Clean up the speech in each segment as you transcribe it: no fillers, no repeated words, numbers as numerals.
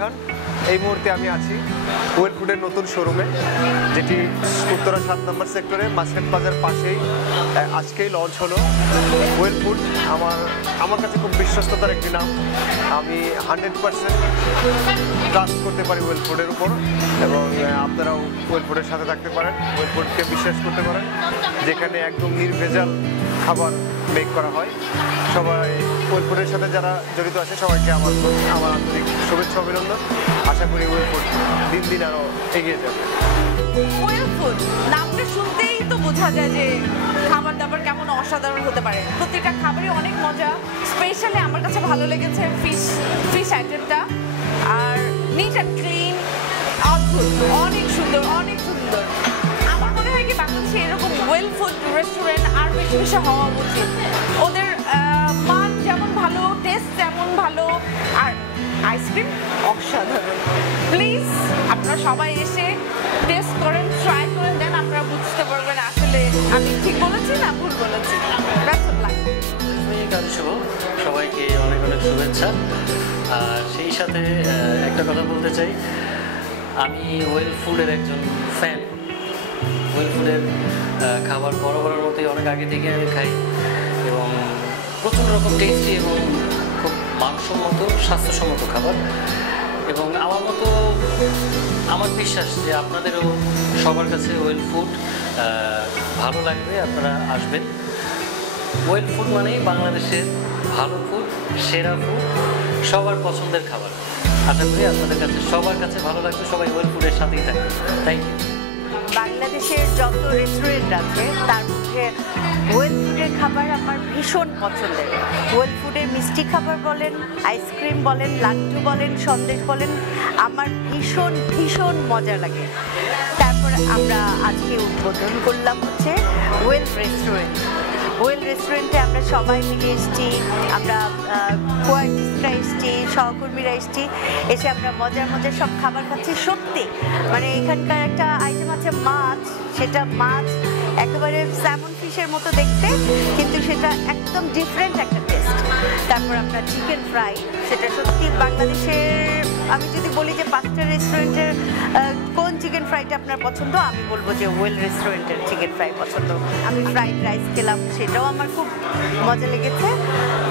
খান। এই মুহূর্তে আমি আছি ওয়েল ফুডের নতুন শোরুমে, যেটি উত্তরা 7 নম্বর সেক্টরে মার্কেট বাজার পাশেই আজকেই লঞ্চ হলো। ওয়েল ফুড আমার কাছে খুব বিশ্বস্ততার একটি নাম। আমি 100% ট্রাস্ট করতে পারি ওয়েল ফুডের উপর, এবং আপনারাও ওয়েল ফুডের সাথে থাকতে পারেন, ওয়েল ফুডকে বিশ্বাস করতে পারেন, যেখানে একদম নির্ভেজাল খাবার মেক করা হয়। সবাই ওয়েল ফুডের সাথে যারা জড়িত আছে সবাইকে আমার আন্তরিক শুভেচ্ছা অভিনন্দন। আশা করি ওয়েল ফুড দিন দিন আরও এগিয়ে যাবে। ওয়েল ফুড নামটা শুনতেই তো বোঝা যায় যে খাবার দাবার কেমন অসাধারণ হতে পারে। প্রত্যেকটা খাবারই অনেক মজা। স্পেশালি আমার কাছে ভালো লেগেছে ফিশ আইটেমটা, আর নিট অ্যান্ড ক্লিন, অদ্ভুত, অনেক সুন্দর, অনেক সুন্দর। আমার মনে হয় কি বাংলাদেশে এরকম ওয়েল ফুড রেস্টুরেন্ট আর বেশি বেশি হওয়া উচিত। ওদের মান যেমন ভালো, টেস্ট যেমন ভালো, আর আইসক্রিম অসাধারণ। প্লিজ আপনারা সবাই এসে টেস্ট করেন, ট্রাই করেন, দেন আপনারা বুঝতে পারবেন আসলে আমি ঠিক বলেছি না ভুল বলেছি। সবাইকে অনেক অনেক শুভেচ্ছা। আর সেই সাথে একটা কথা বলতে চাই, আমি ওয়েল ফুডের একজন ফ্যান। ওয়েল ফুডের খাবার বরাবরের মতোই অনেক আগে থেকে আমি খাই, এবং প্রচুর রকম টেস্টি এবং খুব মানসম্মত, স্বাস্থ্যসম্মত খাবার। এবং আমার বিশ্বাস যে আপনাদেরও সবার কাছে ওয়েল ফুড ভালো লাগবে, আপনারা আসবেন। ওয়েল ফুড মানেই বাংলাদেশের ভালো ফুড, সেরা ফুড, সবার পছন্দের খাবার। আশা করি আপনাদের কাছে সবার কাছে ভালো লাগবে, সবাই ওয়েল ফুডের সাথেই থাকবে। Thank you. বাংলাদেশের যত রেস্টুরেন্ট আছে তার মধ্যে ওয়েল ফুডের খাবার আমার ভীষণ পছন্দের। ওয়েল ফুডের মিষ্টি খাবার বলেন, আইসক্রিম বলেন, লাড্ডু বলেন, সন্দেশ বলেন, আমার ভীষণ ভীষণ মজা লাগে। তারপর আমরা আজকে উদ্বোধন করলাম হচ্ছে ওয়েল রেস্টুরেন্ট। ওয়েল রেস্টুরেন্টে আমরা সবাই মিলে এসেছি, আমরা কোয়ার্টিস্টরা এসেছি, সহকর্মীরা এসেছি, এসে আমরা মজার মজার সব খাবার খাচ্ছি। সত্যি মানে এখানকার একটা আইটেম আছে মাছ, সেটা মাছ একেবারে স্যামন ফিশের মতো দেখতে, কিন্তু সেটা একদম ডিফারেন্ট একটা টেস্ট। তারপর আমরা চিকেন ফ্রাই, সেটা সত্যি বাংলাদেশের, আমি যদি বলি যে 5টা রেস্টুরেন্টের কোন চিকেন ফ্রাইটা আপনার পছন্দ, আমি বলবো যে ওয়েল রেস্টুরেন্টের চিকেন ফ্রাই পছন্দ। আমি ফ্রাইড রাইস খেলাম, সেটাও আমার খুব মজা লেগেছে।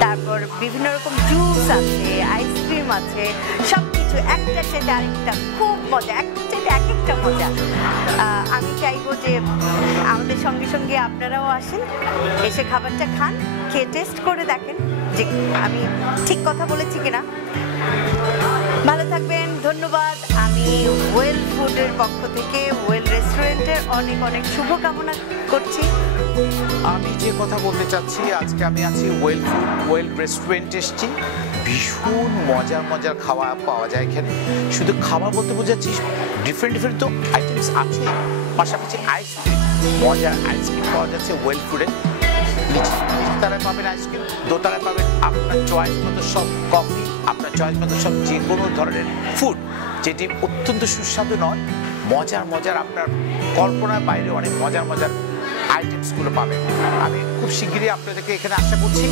তারপর বিভিন্ন রকম জুস আছে, আইসক্রিম আছে, সব কিছু একটা চাইতে আরেকটা খুব মজা, একটা চাইতে এক একটা মজা। আমি চাইবো যে আমাদের সঙ্গে সঙ্গে আপনারাও আসেন, এসে খাবারটা খান, খেয়ে টেস্ট করে দেখেন যে আমি ঠিক কথা বলেছি কিনা। ভালো থাকবেন, ধন্যবাদ। আমি ওয়েল ফুডের পক্ষ থেকে ওয়েল রেস্টুরেন্টের অনেক অনেক শুভকামনা করছি। আমি যে কথা বলতে চাচ্ছি, আজকে আমি আছি ওয়েল ফুড, ওয়েল রেস্টুরেন্ট এসেছি। ভীষণ মজার মজার খাওয়া পাওয়া যায় এখানে। শুধু খাবার বলতে বোঝাচ্ছি, ডিফারেন্ট তো আইটেমস আছে, পাশাপাশি আইসক্রিম, মজার আইসক্রিম পাওয়া যাচ্ছে ওয়েল ফুডে। নিচতলায় পাবেন আইসক্রিম, দোতলায় পাবেন আপনার চয়েস মতো সব কফি, আপনার চয়েস মতো সব যে কোনো ধরনের ফুড, যেটি অত্যন্ত সুস্বাদু নয়, মজার মজার আপনার কল্পনার বাইরে অনেক মজার মজার আইটেমসগুলো পাবেন। আমি খুব শিগগিরই আপনাদেরকে এখানে আশা করছি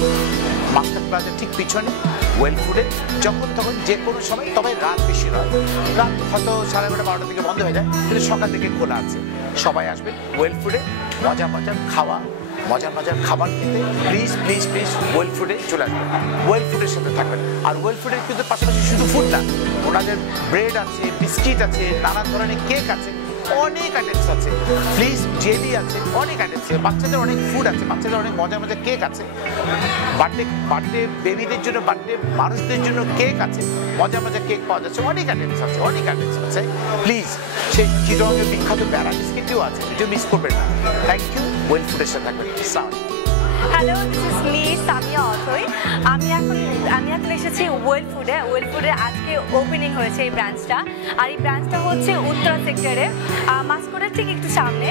মাস্টার প্লাজার ঠিক পিছনে ওয়েল ফুডে, যখন তখন যে কোনো সময়, তবে রাত বেশি নয়, রাত হয়তো 11:30 12টার দিকে বন্ধ হয়ে যায়, কিন্তু সকাল থেকে খোলা আছে। সবাই আসবেন ওয়েল ফুডে, মজার মজার খাওয়া, মজার মজার খাবার খেতে। প্লিজ প্লিজ প্লিজ ওয়েল ফুডে চলে আসবেন, ওয়েল ফুডের সাথে থাকবেন। আর ওয়েল ফুডের কিন্তু পাশাপাশি শুধু ফুড না, ওনাদের ব্রেড আছে, বিস্কিট আছে, নানান ধরনের কেক আছে, অনেক আইটেমস আছে, প্লিজ জেলি আছে, অনেক আইটেমস আছে, বাচ্চাদের অনেক ফুড আছে, বাচ্চাদের অনেক মজার মজার কেক আছে, বার্থডে বেবিদের জন্য, বার্থডে মানুষদের জন্য কেক আছে, মজার মজার কেক পাওয়া যাচ্ছে, অনেক আইটেমস আছে, অনেক আইটেমস আছে। প্লিজ সেই চিটংয়ের বিখ্যাত প্যারা বিস্কিটটিও আছে, এটিও মিস করবেন না। থ্যাংক ইউ, ওয়েল ফুডের সাথে থাকবেন। Hello, this is me Samia Othoi. আমি এখন এসেছি ওয়েল ফুডে। ওয়েল ফুডে আজকে ওপেনিং হয়েছে এই ব্রাঞ্চটা, আর এই ব্রাঞ্চটা হচ্ছে উত্তরা সেক্টরে, মাস্কোটের ঠিক একটু সামনে।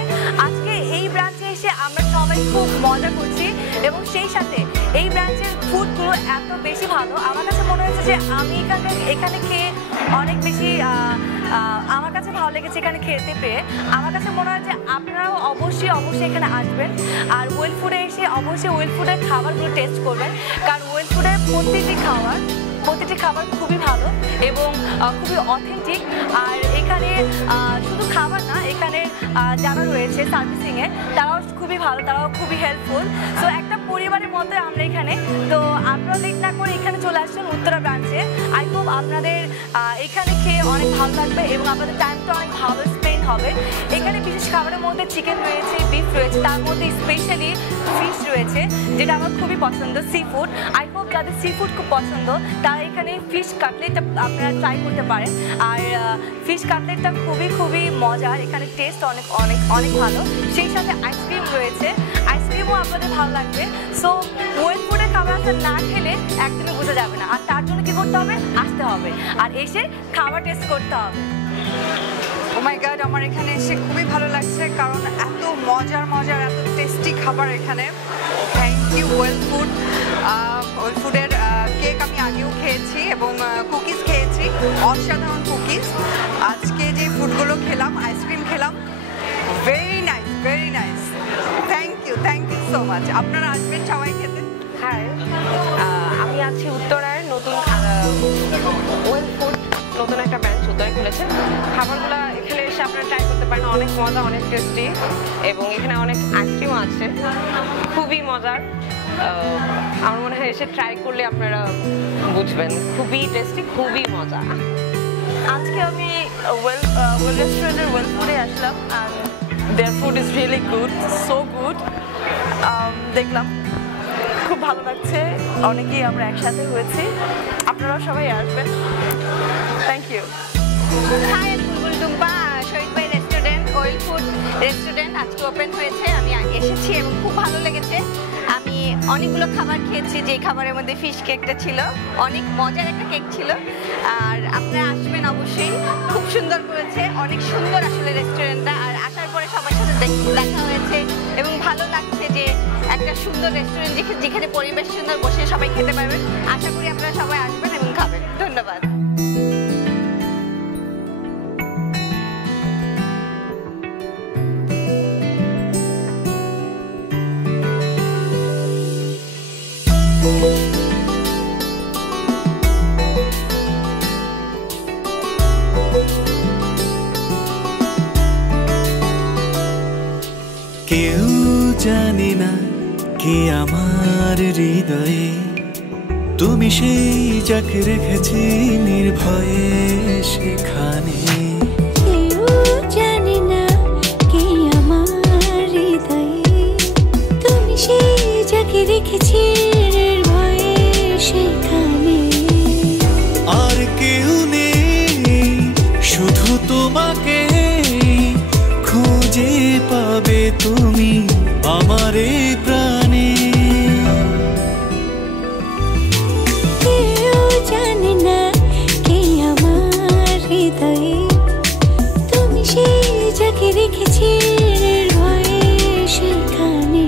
আজকে এই ব্রাঞ্চে এসে আমরা সবাই খুব মজা করছি, এবং সেই সাথে এই ব্রাঞ্চের ফুডগুলো এত বেশি ভালো, আমার কাছে মনে হয়েছে যে আমি এখানে খেয়ে অনেক বেশি, আমার কাছে ভালো লেগেছে এখানে খেতে পেয়ে। আমার কাছে মনে হয় যে আপনারাও অবশ্যই এখানে আসবেন, আর ওয়েল ফুডে এসে অবশ্যই ওয়েল ফুডের খাবারগুলো টেস্ট করবেন, কারণ ওয়েল ফুডের প্রতিটি খাবার প্রতিটি খাবার খুবই ভালো এবং খুবই অথেন্টিক। আর এখানে শুধু খাবার না, এখানে যারা রয়েছে সার্ভিসিংয়ে তারাও খুবই ভালো, তারাও খুবই হেল্পফুল। সো একটা পরিবারের মতো আমরা এখানে। তো আপনারা লেট না করে এখানে চলে আসছেন উত্তরা ব্রাঞ্চে। আই হোপ আপনাদের এখানে খেয়ে অনেক ভালো লাগবে এবং আপনাদের টাইমটা অনেক ভালো স্পেন্ড হবে। এখানে বিশেষ খাবারের মধ্যে চিকেন রয়েছে, বিফ রয়েছে, তার মধ্যে স্পেশালি ফিশ রয়েছে যেটা আমার খুবই পছন্দ, সি ফুড। আই হোপ যাদের সি ফুড খুব পছন্দ তারা এখানে ফিশ কাটলেটটা আপনারা ট্রাই করতে পারেন। আর ফিশ কাটলেটটা খুবই খুবই মজার, এখানে টেস্ট অনেক অনেক অনেক ভালো। সেই সাথে আইসক্রিম রয়েছে, আইসক্রিমও আপনাদের ভালো লাগবে। সো ওয়েল ফুডের খাবার আপনার না খেলে একদমই বোঝা যাবে না। আর তার জন্য কী করতে হবে? আসতে হবে আর এসে খাবার টেস্ট করতে হবে। ও মাই গড, আমার এখানে এসে খুবই ভালো লাগছে কারণ এত মজার মজার এত টেস্টি খাবার এখানে। Thank you Well Food. Well ফুডের কেক আমি আগেও খেয়েছি এবং কুকিজ খেয়েছি, অসাধারণ কুকিজ। আজকে যে ফুডগুলো খেলাম, আইসক্রিম খেলাম, very nice, very nice. Thank you so much. আপনারা আসবেন সবাই খেতে। হাই, আমি আছি উত্তরায়। নতুন ওয়েল ফুড নতুন একটা ব্রাঞ্চ উত্তরায় খুলেছে। খাবারগুলো এখানে এসে আপনারা ট্রাই করতে পারেন, অনেক মজা, অনেক টেস্টি এবং এখানে অনেক আইসক্রিমও আছে, খুবই মজার। আমার মনে হয় এসে ট্রাই করলে আপনারা বুঝবেন, খুবই টেস্টি, খুবই মজা। আজকে আমি ওয়েল রেস্টুরেন্টের ওয়েল ফুডে আসলাম। Their food is really good, so good. দেখলাম খুব ভালো লাগছে, অনেকেই আমরা একসাথে হয়েছি। আপনারাও সবাই আসবেন। Thank you. Hi, Bulbul Tumpa, Shahid ভাই রেস্টুরেন্ট, ওয়েল ফুড রেস্টুরেন্ট আজকে ওপেন হয়েছে। আমি এসেছি এবং খুব ভালো লেগেছে। আমি অনেকগুলো খাবার খেয়েছি, যে খাবারের মধ্যে ফিশ কেকটা ছিল, অনেক মজার একটা কেক ছিল। আর আপনারা আসবেন অবশ্যই, খুব সুন্দর করেছে, অনেক সুন্দর আসলে রেস্টুরেন্টটা। আর আসার পরে সবার সাথে দেখা হয়েছে এবং ভালো লাগছে যে একটা সুন্দর রেস্টুরেন্ট যেখানে পরিবেশ সুন্দর, বসে সবাই খেতে পারবেন। আশা করি আপনারা সবাই আসবেন এবং খাবেন। ধন্যবাদ। কেউ জানে না কে আমার হৃদয়ে, তুমি সেই যাকে রেখেছি নির্ভয়ে সেখানে। কেউ জানে না কে আমার হৃদয়ে, তুমি সেই যাকে রেখেছি নির্ভয়ে সেখানে। আর কেউ নেই, শুধু তোমাকে খুঁজে পাবে তুমি আমার এই প্রাণে। কেউ জানে না কে আমার হৃদয়ে, তুমি সেই যাকে রেখেছি নির্ভয়ে সেখানে।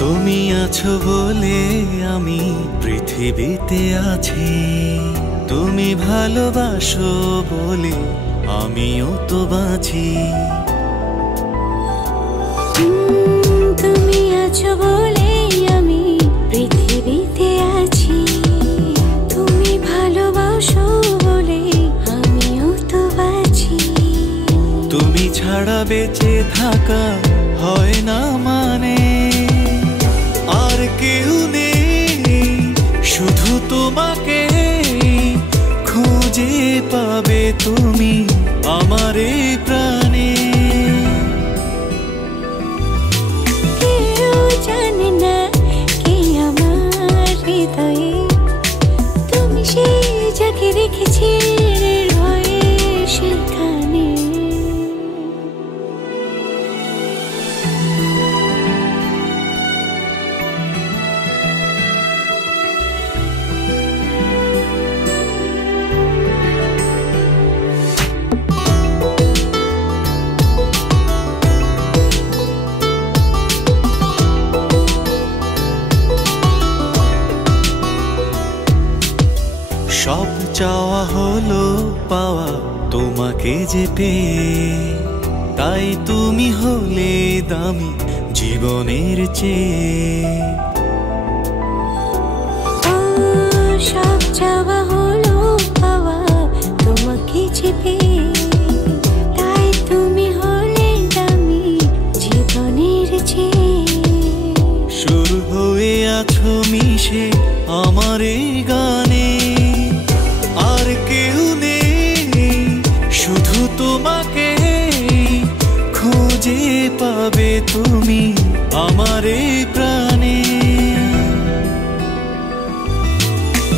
তুমি আছো বলে আমি পৃথিবীতে আছি, তুমি ভালোবাসো বলে আমিও তো বাঁচি। তুমি আছো বলে আমি পৃথিবীতে আছি, তুমি ভালোবাসো বলে আমিও তো বাঁচি। তুমি ছাড়া বেঁচে থাকা হয় না মানে। আর কেউ নেই, শুধু তোমাকে খুঁজে পাবে তুমি আমার এই প্রাণে। কেউ জানে না কে আমার হৃদয়ে, তুমি সেই যাকে রেখেছি নির্ভয়ে সেখানে। সব চাওয়া হলো পাওয়া তোমাকে যে পেয়ে, তাই তুমি হলে দামি জীবনের চেয়ে। ও সব চাওয়া হলো পাওয়া তোমাকে যে পেয়ে, তাই তুমি হলে দামি জীবনের চেয়ে। সুর হয়ে আছো মিশে আমার এই গানে, আর কেউ নেই শুধু তোমাকে খুঁজে পাবে তুমি আমার এই প্রাণে।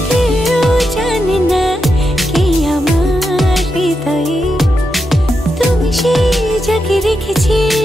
কেউ জানে না কে আমার হৃদয়ে, তুমি সেই যাকে রেখেছিলে